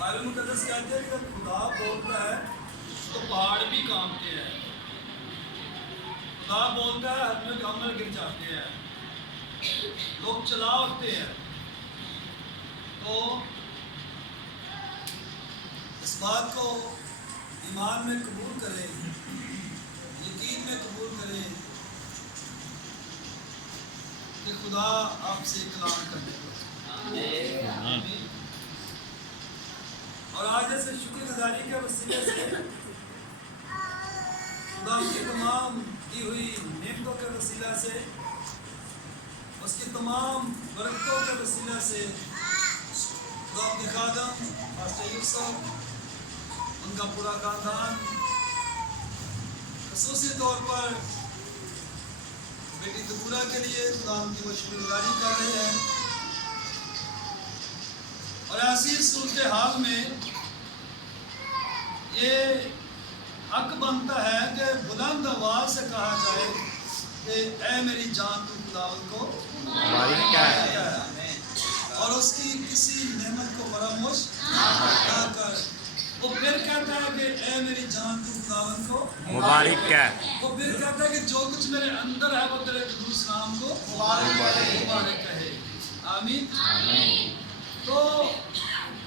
Bible مقدس کہتے ہیں کہ جب خدا بولتا ہے تو پہاڑ بھی کانپتے ہیں. خدا بولتا ہے آدمی کے عمل گر جاتے ہیں, لوگ چلا اٹھتے ہیں. تو اس بات کو ایمان میں قبول کریں, یقین میں قبول کریں کہ خدا آپ سے کلام کرنے کو. آمین. اور آج جیسے شکر گزاری کے وسیلے سے خدا کی تمام دی ہوئی نعمتوں کے وسیلہ سے, اس کی تمام برکتوں کے وسیلہ سے خدا اپنے خادم پاسٹر یوسف, ان کا پورا خاندان, خصوصی طور پر بیٹی دبورہ کے لیے خدا ان کی وہ شکر گزاری کر رہے ہیں. اور ایسی صورتحال میں یہ حق بنتا ہے کہ بلند آواز سے کہا جائے کہ اے میری جان تو خداوند کو مبارک ہے, اور اس کی کسی نعمت کو فراموش نہ کر. وہ پھر کہتا ہے کہ اے میری جان تو خداوند کو مبارک ہے. وہ پھر کہتا ہے کہ جو کچھ میرے اندر ہے وہ تیرے قدوس نام کو مبارک کہے. آمین. تو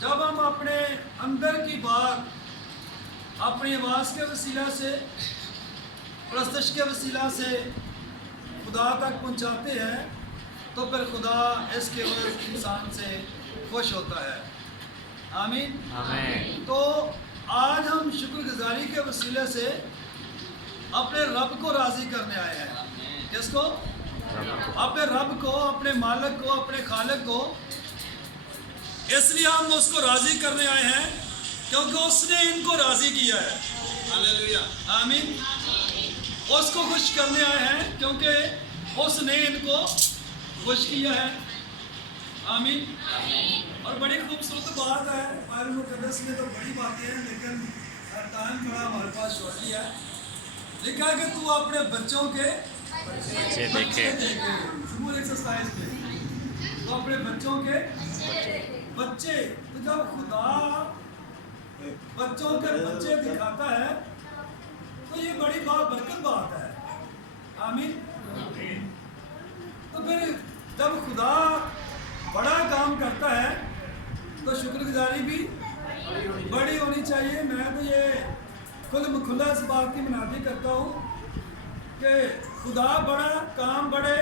جب ہم اپنے اندر کی بات اپنی آواز کے وسیلہ سے, پرستش کے وسیلہ سے خدا تک پہنچاتے ہیں تو پھر خدا اس کے عوض انسان سے خوش ہوتا ہے. آمین. آمین. تو آج ہم شکر گزاری کے وسیلے سے اپنے رب کو راضی کرنے آئے ہیں. کس کو؟ اپنے رب کو, اپنے مالک کو, اپنے خالق کو. اس لیے ہم اس کو راضی کرنے آئے ہیں کیونکہ اس نے ان کو راضی کیا ہے. ہاللیلویا. آمین. اس کو خوش کرنے آئے ہیں کیونکہ اس نے ان کو خوش کیا ہے. آمین. اور بڑی خوبصورت بات ہے, بائبل مقدس میں تو بڑی باتیں ہیں لیکن ٹائم بڑا ہمارے پاس شارٹ ہے. لکھا ہے کہ تو اپنے بچوں کے بچے دیکھے. زبور 127 میں تو اپنے بچوں کے بچے. تو جب خدا بچوں کے بچے دکھاتا ہے تو یہ بڑی برکت بات ہے. آمین. تو پھر جب خدا بڑا کام کرتا ہے تو شکر گزاری بھی بڑی ہونی چاہیے. میں تو یہ کھلا اس بات کی منادی کرتا ہوں کہ خدا بڑا کام بڑے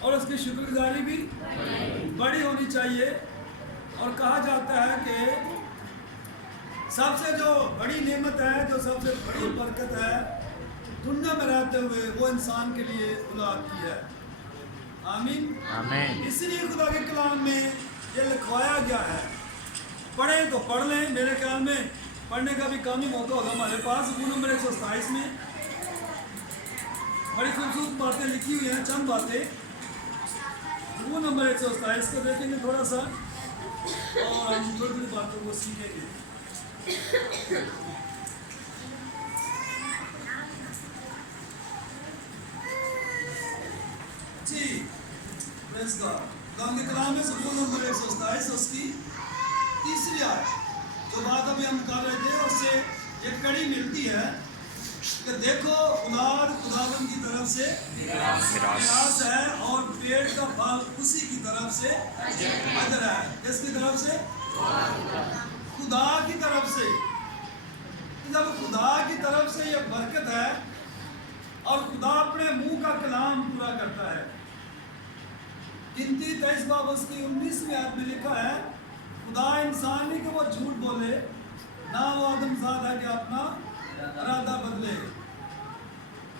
اور اس کی شکر گزاری بھی بڑی ہونی چاہیے. اور کہا جاتا ہے کہ سب سے جو بڑی نعمت ہے, جو سب سے بڑی برکت ہے دنیا میں رہتے ہوئے, وہ انسان کے لیے اولاد کی ہے. آمین. آمین. اسی لیے خدا کے کلام میں یہ لکھوایا گیا ہے. پڑھیں تو پڑھ لیں, میرے خیال میں پڑھنے کا بھی کام ہی موقع ہوگا ہمارے پاس. زبور نمبر 127 میں بڑی خوبصورت باتیں لکھی ہوئی ہیں. چند باتیں زبور نمبر 127 کو دیکھیں گے تھوڑا سا اور ہم تھوڑی تھوڑی باتوں کو سیکھیں گے. جی پریز گاڈ. کلام کے کلام میں زبور نمبر 127 اس کی تیسری آیت جو بات ابھی ہم کر رہے تھے, اس سے ایک کڑی ملتی ہے کہ دیکھو اولاد خداوند کی طرف سے میراث ہے اور پیٹ کا پھل اسی کی طرف سے اجر ہے. کس کی طرف سے؟ خدا کی طرف سے. جب خدا کی طرف سے یہ برکت ہے اور خدا اپنے منہ کا کلام پورا کرتا ہے. گنتی 23 باب اس کی 19ویں آیت میں لکھا ہے خدا انسان نہیں کہ وہ جھوٹ بولے, نہ وہ آدم زاد ہے کہ اپنا ارادہ بدلے.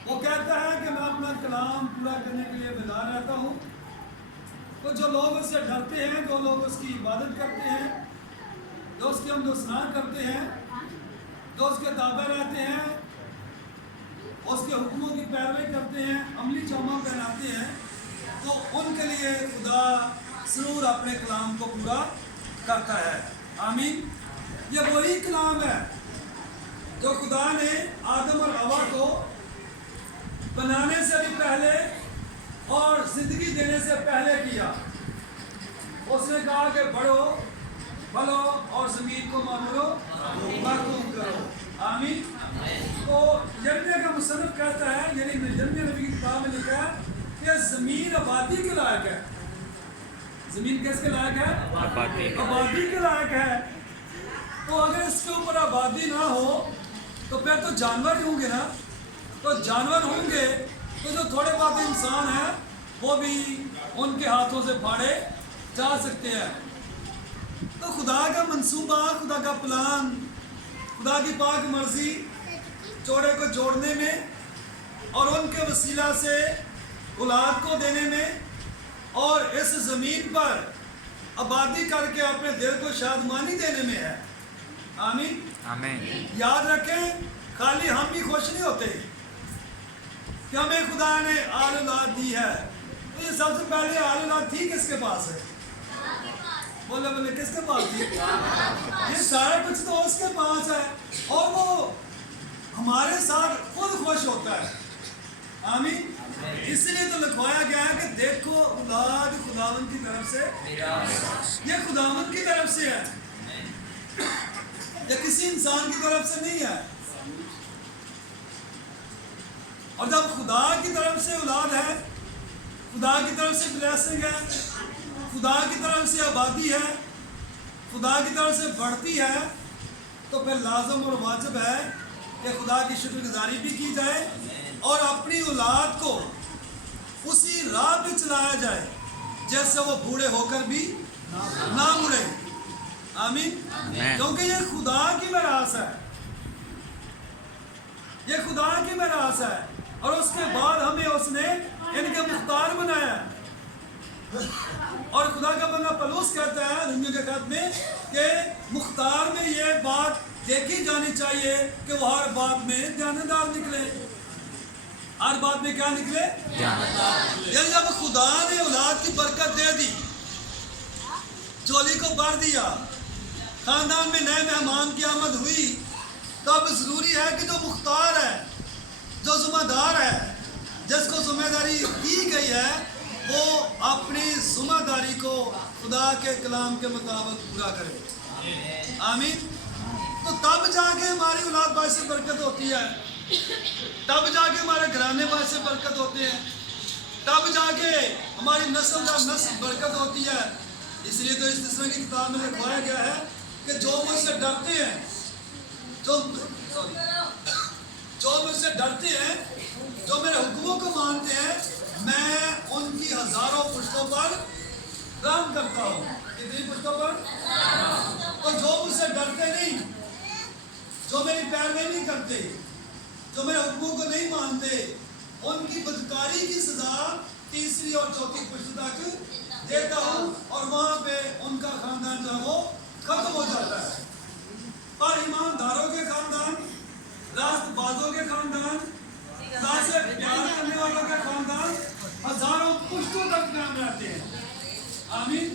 وہ کہتا ہے کہ میں اپنا کلام پورا کرنے کے لیے بیدار رہتا ہوں. تو جو لوگ اس سے ڈرتے ہیں, جو لوگ اس کی عبادت کرتے ہیں, جو اس کی حمد و ثنا کرتے ہیں, جو اس کے تابع رہتے ہیں, اس کے حکموں کی پیروی کرتے ہیں, عملی جامہ پہناتے ہیں, تو ان کے لیے خدا ضرور اپنے کلام کو پورا کرتا ہے. آمین. یہ وہی کلام ہے جو خدا نے آدم اور حوا کو بنانے سے بھی پہلے اور زندگی دینے سے پہلے کیا. اس نے کہا کہ بڑھو फलो और जमीन को मामलो महकूम करो। आमीन। तो यर्मिया का मुसन्निफ कहता है, यानी यर्मिया नबी की किताब में लिखा है कि जमीन आबादी के लायक है। जमीन किसके लायक है? आबादी के लायक है। तो अगर इसके ऊपर आबादी ना हो तो फिर तो जानवर ही होंगे ना। तो जानवर होंगे तो जो थोड़े बहुत इंसान हैं वो भी उनके हाथों से फाड़े जा सकते हैं। तो खुदा का मंसूबा, खुदा का प्लान, खुदा की पाक मर्जी जोड़े को जोड़ने में और उनके वसीला से औलाद को देने में और इस ज़मीन पर आबादी करके अपने दिल को शादमानी देने में है। आमीन। आमीन। याद रखें, खाली हम भी खुश नहीं होते कि हमें खुदा ने आल औलाद दी है। तो ये सबसे पहले आल औलाद थी किसके पास है? बोले बोले किसके पास थी? ये सारा कुछ तो उसके पास है और वो हमारे साथ खुद खुश होता है। आमीन। इसलिए तो लिखवाया गया है कि देखो औलाद खुदावन की तरफ से, ये खुदावन की तरफ से है, ये किसी इंसान की तरफ से नहीं है। और जब खुदा की तरफ से औलाद है, खुदा की तरफ से ब्लेसिंग है, खुदा की तरफ से आबादी है, खुदा की तरफ से बढ़ती है, तो फिर लाजम और वाजिब है कि खुदा की शुक्रगुजारी भी की जाए और अपनी औलाद को उसी राह पे चलाया जाए जैसे वो बूढ़े होकर भी ना मुड़े। आमीन। क्योंकि ये खुदा की मिरास है, ये खुदा की मिरास है और उसके बाद हमें उसने इनके मुख्तार बनाया। और खुदा का बंदा पलूस कहता है दुनिया के खत में कि मुख्तार में ये बात देखी जानी चाहिए कि वो हर बात में ध्यानदार निकले। हर बात में क्या निकले? यानी जब खुदा ने औलाद की बरकत दे दी, झोली को भर दिया, खानदान में नए मेहमान की आमद हुई, तो अब जरूरी है कि जो मुख्तार है, जो जिम्मेदार है, जिसको जिम्मेदारी दी गई है, वो अपनी जिम्मेदारी को खुदा के कलाम के मुताबिक पूरा करे। आमीन। तो तब जाके हमारी औलाद बायसे बरकत होती है, तब जाके हमारे घराने बायसे बरकत होते हैं, तब जाके हमारी नस्ल दर नस्ल बरकत होती है। इसलिए तो इस तीसरे की किताब में लिखवाया गया है कि जो मुझसे डरते हैं, जो मुझसे डरते हैं, जो मेरे हुक्मों को मानते हैं, मैं उनकी हजारों पुश्तों पर रहम करता हूँ। कितनी पुश्तों पर? तो जो मुझसे डरते नहीं, जो मेरी पैरवी नहीं करते, जो मेरे हुक्मों को नहीं मानते, उनकी बदकारी की सजा तीसरी और चौथी पुश्त तक देता हूँ और वहाँ पे उनका खानदान जो है वो खत्म हो जाता है। पर ईमानदारों के खानदान, रास्तबाजों के खानदान, खुदा से प्यार करने वालों के खानदान हजारों पुश्तों तक कायम रहते हैं। आमीन।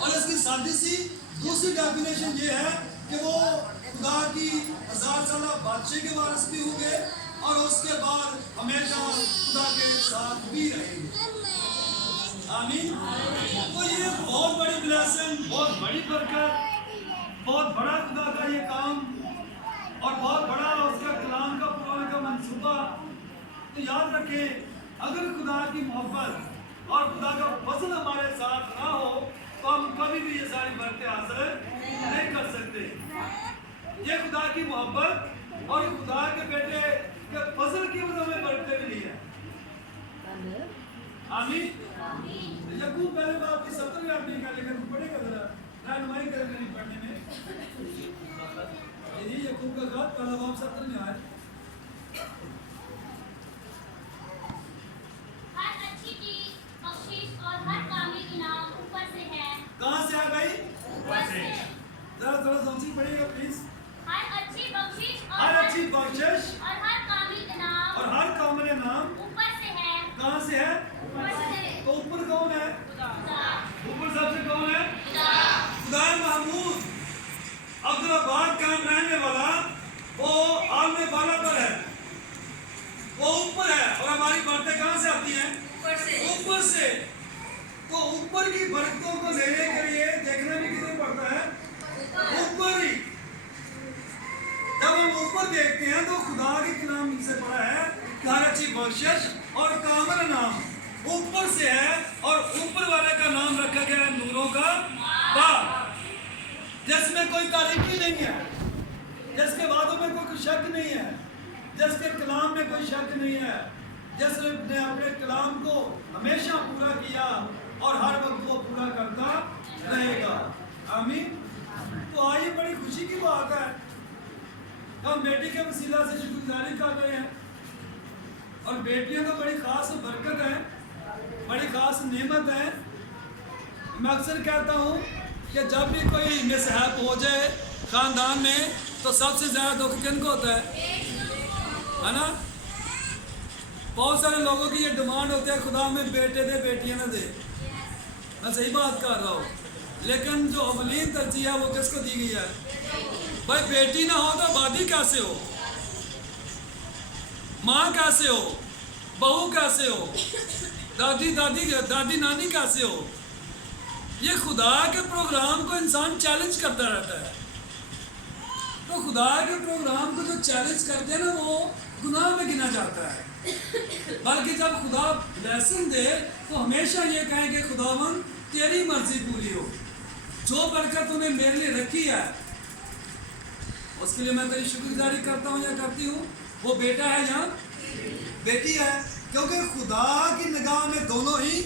और इसकी सादी सी दूसरी डेफिनेशन ये है कि वो खुदा की 1000 साल बादशाही के वारिस भी होंगे और उसके बाद हमेशा खुदा के साथ भी रहेंगे। आमीन। तो ये बहुत बड़ी ब्लेसिंग, बहुत बड़ी बरकत, बहुत बड़ा खुदा का ये काम और बहुत बड़ा उसका कलाम का पुराने का मंसूबा। तो याद रखें, अगर खुदा की मोहब्बत और खुदा का फजल हमारे साथ ना हो तो हम कभी भी ये सारी बरकतें हासिल नहीं कर सकते। ये खुदा की मोहब्बत और खुदा के बेटे के फजल की वजह में बरकतें मिली है। आमीन। यकूब पहले बाप की 70 याद नहीं कर, लेकिन पढ़ेगा जरा, रहनुमाई करेंगे नहीं पढ़ने में। ये यकूब का खत पहला बाप 70 में आया। हर अच्छी चीज, बख्शिश और हर कामिल इनाम ऊपर से है। कहाँ से आ भाई? ऊपर से। जरा थोड़ा समझी पड़ेगा प्लीज। हर अच्छी बख्शिश हर अच्छी बख्शिश और हर कामिल इनाम और हर कामिल इनाम ऊपर से है। कहाँ से है? ऊपर से। तो ऊपर कौन है? खुदा। ऊपर सबसे कौन है? खुदा। खुदा महमूद अब्दुल्लाबाद का रहने वाला, वो आलम बाला पर है, वो ऊपर है। और हमारी बातें कहाँ से आती हैं? ऊपर से। ऊपर से। तो ऊपर की बरकतों को लेने के लिए देखना भी कितने पड़ता है? बख्शिश और कामिल नाम ऊपर से है, और ऊपर वाले का नाम रखा गया है नूरों का बाप, जिसमें कोई तारीकी नहीं है, जिसके बातों में कोई शक नहीं है, जिसके कलाम में कोई शक नहीं है, जिसने अपने कलाम को हमेशा पूरा किया और हर वक्त वो पूरा करता रहेगा। आमीन। तो आइए, बड़ी खुशी की बात है, हम बेटी के वसीला से शुक्रगुजारी कर रहे हैं, और बेटियों का बड़ी खास बरकत है, बड़ी खास नेमत है। मैं अक्सर कहता हूँ कि जब भी कोई मिसहैप हो जाए ख़ानदान में तो सबसे ज़्यादा दुख किनको होता है ना? बहुत सारे लोगों की ये डिमांड होती है, खुदा में बेटे दे बेटियाँ ना दे। मैं सही बात कर रहा हूँ, लेकिन जो अवलीन तरजीह है वो किसको दी गई है? भाई बेटी ना हो तो आबादी कैसे हो, माँ कैसे हो, बहू कैसे हो, दादी नानी कैसे हो? ये खुदा के प्रोग्राम को इंसान चैलेंज करता रहता है। तो खुदा के प्रोग्राम को जो चैलेंज करते हैं ना, वो गुनाह में गिना जाता है। बल्कि जब खुदा ब्लेसिंग दे तो हमेशा ये कहें कि खुदावन तेरी मर्जी पूरी हो, जो बरकत तूने मेरे लिए रखी है उसके लिए मैं तेरी शुक्रगुजारी करता हूँ या करती हूँ। वो बेटा है या बेटी है, क्योंकि खुदा की निगाह में दोनों ही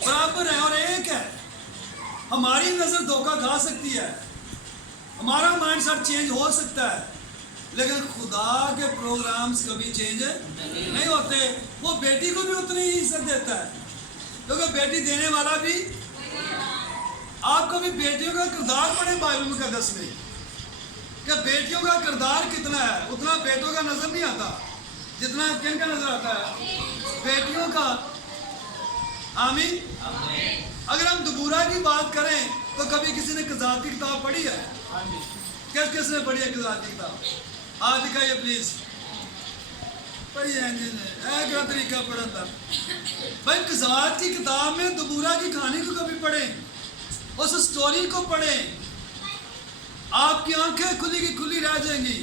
बराबर है और एक है। हमारी नज़र धोखा खा सकती है, हमारा माइंड सेट चेंज हो सकता है, लेकिन खुदा के प्रोग्राम्स कभी चेंज नहीं होते। वो बेटी को भी उतनी ही इज्जत देता है, क्योंकि बेटी देने वाला भी। आप कभी बेटियों का किरदार पढ़े बाइबल मुकद्दस में कि बेटियों का किरदार कितना है, उतना बेटों का नजर नहीं आता जितना किन का नजर आता है? बेटियों का। आमीन। अगर हम दबूरा की बात करें तो कभी किसी ने किजात की किताब पढ़ी है? किसने पढ़ी है किजात की किताब? हाथ दिखाइए प्लीज। पढ़ी है क्या तरीका पढ़न का? भाई किजात की किताब में दबूरा की कहानी को कभी पढ़ें, उस स्टोरी को पढ़ें, आपकी आंखें खुली की खुली रह जाएंगी।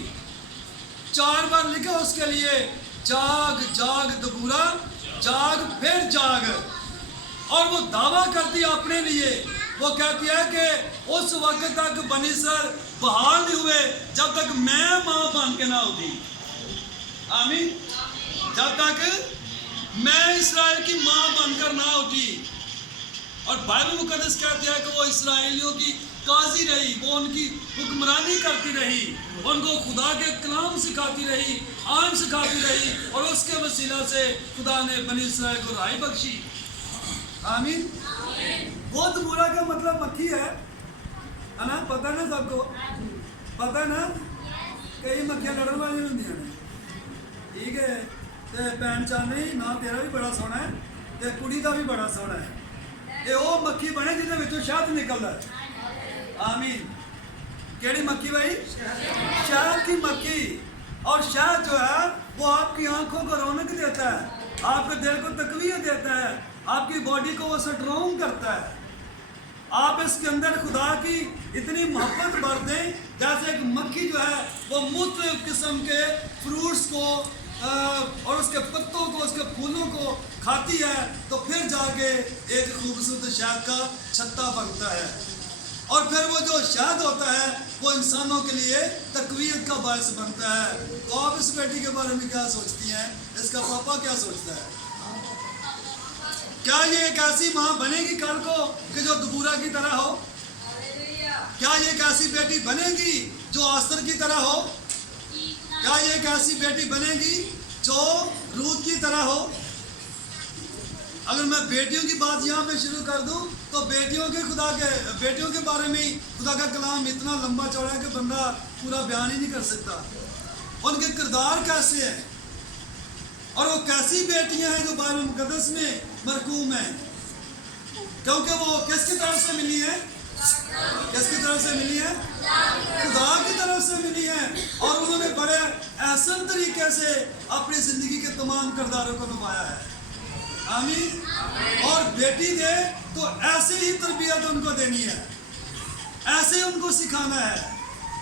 4 बार लिखा उसके लिए, जाग जाग दबूरा जाग फिर जाग। और वो दावा करती है अपने लिए, वो कहती है कि उस वक्त तक बनी इस्राएल बहाल नहीं हुए जब तक मैं माँ बन के ना होती। आमीन। जब तक मैं इस्राएल की माँ बनकर ना उठी। और बाइबल मुकद्दस कहते हैं कि वो इस्राएलियों की काजी रही, वो उनकी हुक्मरानी करती रही, उनको खुदा के कलाम सिखाती रही, आन सिखाती रही, और उसके वसीला से खुदा ने बनी इस्राएल को राह बख्शी। आमीन। वो दबूरा का मतलब मक्खी है ना? पता ना सबको? पता ना? कई मक्खियां लड़न वाली होंदियां ने, ठीक है? ते भैन चांदनी ना तेरा भी बड़ा सोहना है ते कुड़ी का भी बड़ा सोहना है। ये वो मक्खी बने जिन्हें विचों शहद निकलता है। आमीन। केड़ी मक्खी भाई? शहद की मक्खी। और शहद जो है वो आपकी आंखों को रौनक देता है, आपके दिल को तकवीत देता है, आपकी बॉडी को वो स्ट्रॉन्ग करता है। आप इसके अंदर खुदा की इतनी मोहब्बत भर दें, जैसे एक मक्खी जो है वो मुख्तलिफ किस्म के फ्रूट्स को और उसके पत्तों को, उसके फूलों को खाती है, तो फिर जाके एक खूबसूरत शहद का छत्ता बनता है। और फिर वो जो शहद होता है वो इंसानों के लिए तकवीत का बायस बनता है। तो आप इस बेटी के बारे में क्या सोचती हैं? इसका पापा क्या सोचता है? क्या ये एक ऐसी माँ बनेगी कल को कि जो दबूरा की तरह हो? क्या ये एक ऐसी बेटी बनेगी जो आस्तर की तरह हो? क्या ये एक ऐसी बेटी बनेगी जो रूत की तरह हो? अगर मैं बेटियों की बात यहाँ पे शुरू कर दूँ तो बेटियों के बारे में खुदा का कलाम इतना लंबा चौड़ा है कि बंदा पूरा बयान ही नहीं कर सकता। उनके किरदार कैसे हैं और वो कैसी बेटियां हैं जो बाइबल मुकद्दस में मरकूम हैं, क्योंकि वो किसकी तरफ से मिली है? किसकी तरफ से मिली है? खुदा की तरफ से मिली है। और उन्होंने बड़े एहसन तरीके से अपनी जिंदगी के तमाम किरदारों को निभाया है। आमीन। और बेटी दे तो ऐसे ही तरबियत उनको देनी है, ऐसे उनको सिखाना है,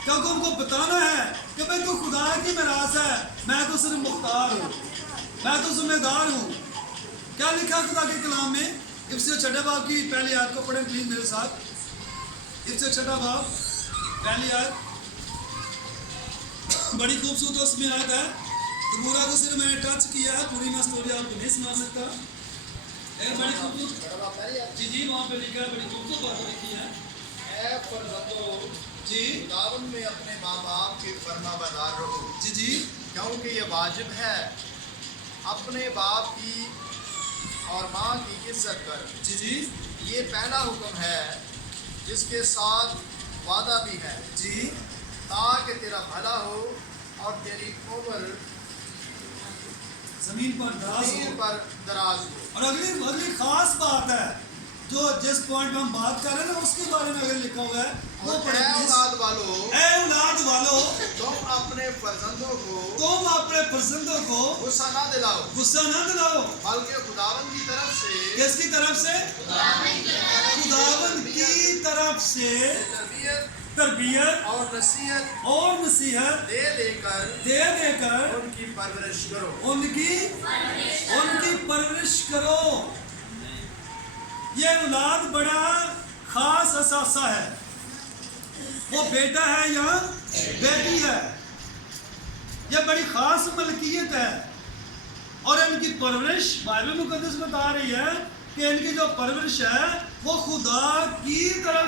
क्योंकि उनको बताना है कि भाई तू खुदा की मिरास है, मैं तो सिर्फ मुख्तार हूँ। मैं तो जिम्मेदार हूँ। क्या लिखा खुदा के कलाम में? इब्से छठे बाब की पहली आयत को पढ़ें प्लीज मेरे साथ। इब्से छठा बाब पहली आयत, बड़ी खूबसूरत उसमें आयत है। तो पूरा तो सिर्फ मैंने टच किया है, पूरी मैं स्टोरी आपको नहीं सुना सकता। एक बड़ी खूबसूरत, जी जी वहाँ पे लिखा है, बड़ी खूबसूरत बात लिखी है। ऐ फर्जंदों, जी खुदावन में अपने माँ बाप के फरमाबरदार रहो, जी जी क्योंकि ये वाजिब है। अपने बाप की और माँ की इज्जत कर, जी जी ये पहला हुक्म है जिसके साथ वादा भी है, जी ताकि तेरा भला हो और तेरी उम्र जमीन पर दराज ज़मीन हो। पर दराज हो। और अगली अगली खास बात है जो जिस पॉइंट में हम बात कर रहे हैं ना उसके बारे में अगर लिखा हुआ है वो और पढ़े ऐ प्लीज। औलाद वालों, ऐ औलाद वालों, तुम अपने फर्जंदों को तुम अपने फर्जंदों को गुस्सा ना दिलाओ, गुस्सा न दिलाओ। बल्कि खुदावन की तरफ से किसकी तरफ से? खुदावंद की तरफ से तरबियत तरबियत और नसीहत और नसीहत दे देकर दे देकर उनकी परवरिश करो। उनकी परवरिश करो। ये औलाद बड़ा खास असासा है। वो बेटा है या बेटी है, ये बड़ी खास मलकियत है। और इनकी परवरिश बाइबल मुकद्दस बता रही है कि इनकी जो परवरिश है वो खुदा की तरफ